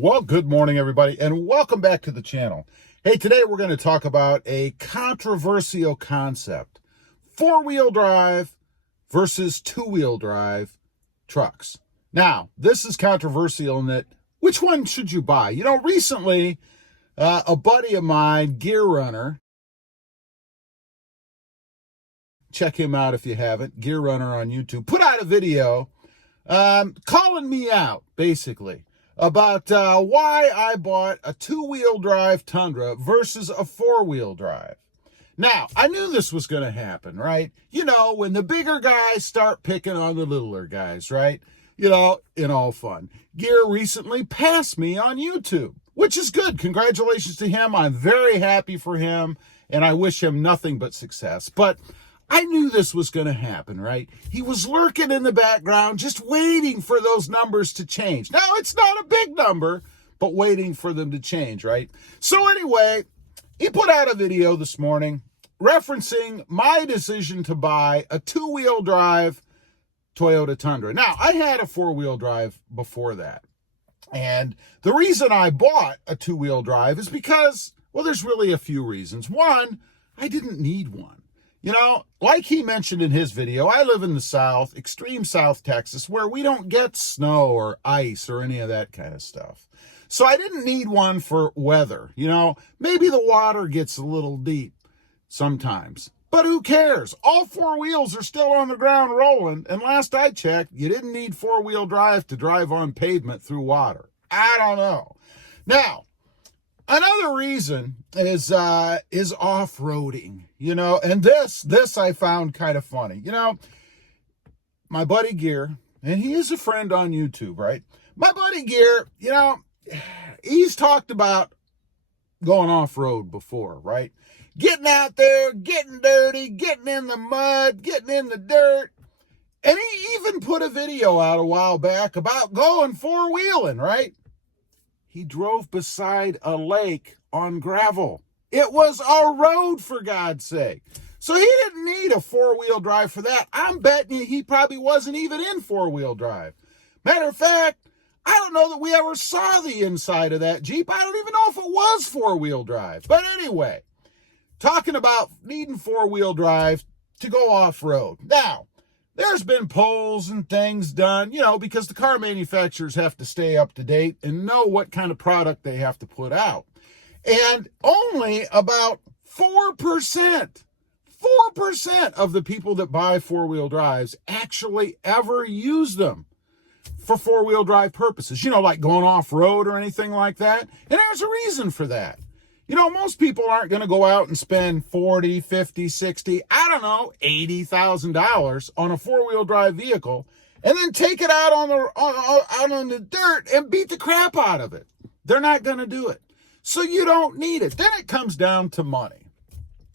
Well, good morning, everybody, and welcome back to the channel. Hey, today we're going to talk about a controversial concept. Four-wheel drive versus two-wheel drive trucks. Now, this is controversial in that which one should you buy? You know, recently, a buddy of mine, Gear Runner, check him out if you haven't, Gear Runner on YouTube, put out a video calling me out, basically, about why I bought a two-wheel drive Tundra versus a four-wheel drive. Now, I knew this was going to happen, right? You know, when the bigger guys start picking on the littler guys, right? You know, in all fun. Gear recently passed me on YouTube, which is good. Congratulations to him. I'm very happy for him, and I wish him nothing but success. But I knew this was going to happen, right? He was lurking in the background, just waiting for those numbers to change. Now, it's not a big number, but waiting for them to change, right? So anyway, he put out a video this morning referencing my decision to buy a two-wheel drive Toyota Tundra. Now, I had a four-wheel drive before that. And the reason I bought a two-wheel drive is because, well, there's really a few reasons. One, I didn't need one. You know, like he mentioned in his video, I live in the South, extreme South Texas, where we don't get snow or ice or any of that kind of stuff. So I didn't need one for weather. You know, maybe the water gets a little deep sometimes, but who cares? All four wheels are still on the ground rolling. And last I checked, you didn't need four-wheel drive to drive on pavement through water. I don't know. Now, another reason is off-roading, you know, and this I found kind of funny. You know, my buddy Gear, and he is a friend on YouTube, right? My buddy Gear, you know, he's talked about going off-road before, right? Getting out there, getting dirty, getting in the mud, getting in the dirt. And he even put a video out a while back about going four-wheeling, right? He drove beside a lake on gravel. It was a road, for God's sake. So he didn't need a four-wheel drive for that. I'm betting you he probably wasn't even in four-wheel drive. Matter of fact, I don't know that we ever saw the inside of that Jeep. I don't even know if it was four-wheel drive. But anyway, talking about needing four-wheel drive to go off-road. Now, there's been polls and things done, you know, because the car manufacturers have to stay up to date and know what kind of product they have to put out. And only about 4% of the people that buy four-wheel drives actually ever use them for four-wheel drive purposes, you know, like going off-road or anything like that. And there's a reason for that. You know, most people aren't going to go out and spend $40, $50, $60, I don't know, $80,000 on a four-wheel drive vehicle and then take it out on the dirt and beat the crap out of it. They're not going to do it. So you don't need it. Then it comes down to money.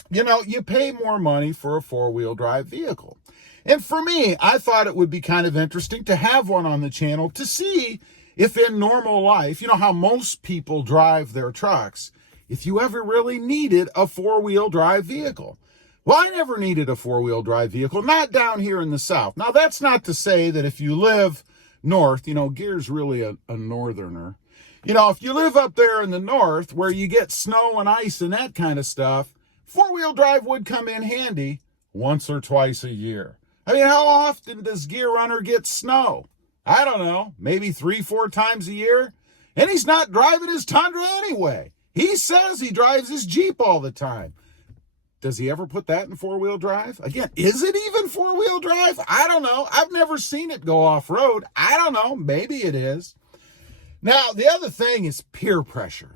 You know, you pay more money for a four-wheel drive vehicle. And for me, I thought it would be kind of interesting to have one on the channel to see if in normal life, you know how most people drive their trucks, if you ever really needed a four-wheel drive vehicle. Well, I never needed a four-wheel drive vehicle, not down here in the South. Now, that's not to say that if you live north, you know, Gear's really a northerner. You know, if you live up there in the north where you get snow and ice and that kind of stuff, four-wheel drive would come in handy once or twice a year. I mean, how often does Gear Runner get snow? I don't know, maybe 3-4 times a year? And he's not driving his Tundra anyway. He says he drives his Jeep all the time. Does he ever put that in four-wheel drive? Again, is it even four-wheel drive? I don't know. I've never seen it go off-road. I don't know. Maybe it is. Now, the other thing is peer pressure.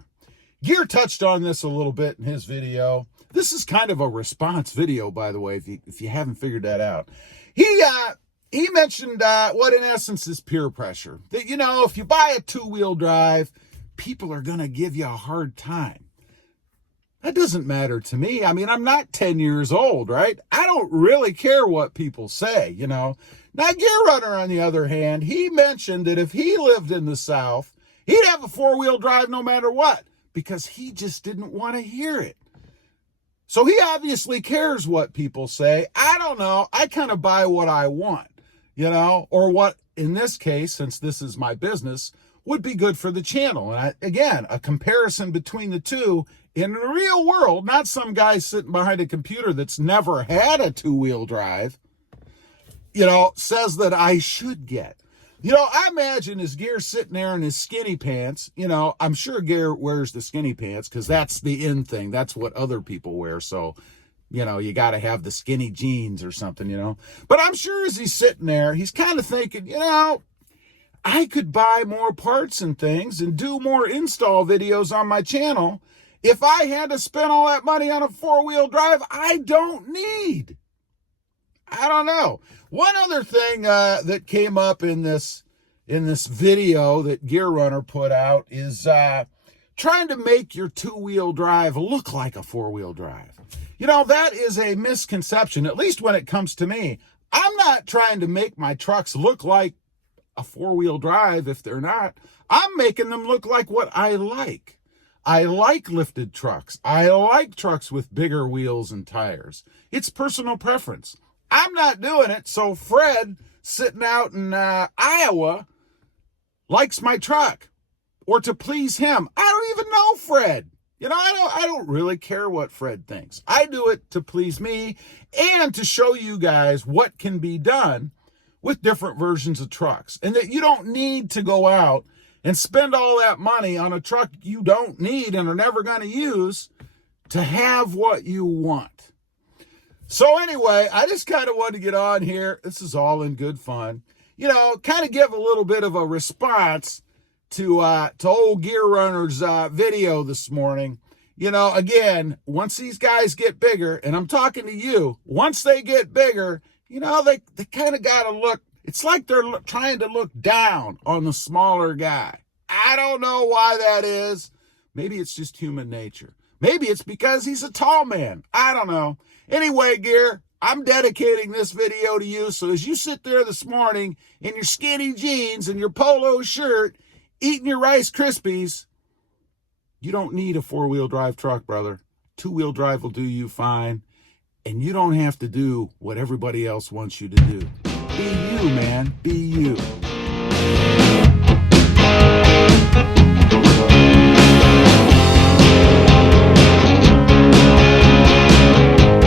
Gear touched on this a little bit in his video. This is kind of a response video, by the way, if you haven't figured that out. He mentioned what in essence is peer pressure. That, you know, if you buy a two-wheel drive, people are going to give you a hard time. That doesn't matter to me. I mean, I'm not 10 years old, right? I don't really care what people say, you know. Now, Gear Runner, on the other hand, he mentioned that if he lived in the South, he'd have a four-wheel drive no matter what, because he just didn't want to hear it. So he obviously cares what people say. I don't know. I kind of buy what I want, you know, or what, in this case, since this is my business, would be good for the channel. And again, a comparison between the two in the real world, not some guy sitting behind a computer that's never had a two-wheel drive, says that I should get. I imagine his gear sitting there in his skinny pants. I'm sure Gear wears the skinny pants because that's the in thing. That's what other people wear. So, you got to have the skinny jeans or something, But I'm sure as he's sitting there, he's kind of thinking, I could buy more parts and things and do more install videos on my channel if I had to spend all that money on a four-wheel drive I don't need. I don't know. One other thing that came up in this video that Gear Runner put out is trying to make your two-wheel drive look like a four-wheel drive. That is a misconception, at least when it comes to me. I'm not trying to make my trucks look like a four-wheel drive if they're not. I'm making them look like what I like. I like lifted trucks. I like trucks with bigger wheels and tires. It's personal preference. I'm not doing it, so Fred, sitting out in Iowa, likes my truck. Or to please him. I don't even know Fred. I don't really care what Fred thinks. I do it to please me and to show you guys what can be done with different versions of trucks. And that you don't need to go out and spend all that money on a truck you don't need and are never going to use to have what you want. So anyway, I just kind of wanted to get on here. This is all in good fun. Kind of give a little bit of a response to old Gear Runner's video this morning. Again, once these guys get bigger, and I'm talking to you, once they get bigger, they kind of got to look, it's like they're trying to look down on the smaller guy. I don't know why that is. Maybe it's just human nature. Maybe it's because he's a tall man. I don't know. Anyway, Gear, I'm dedicating this video to you. So as you sit there this morning in your skinny jeans and your polo shirt, eating your Rice Krispies, you don't need a four-wheel drive truck, brother. Two-wheel drive will do you fine. And you don't have to do what everybody else wants you to do. Be you, man. Be you.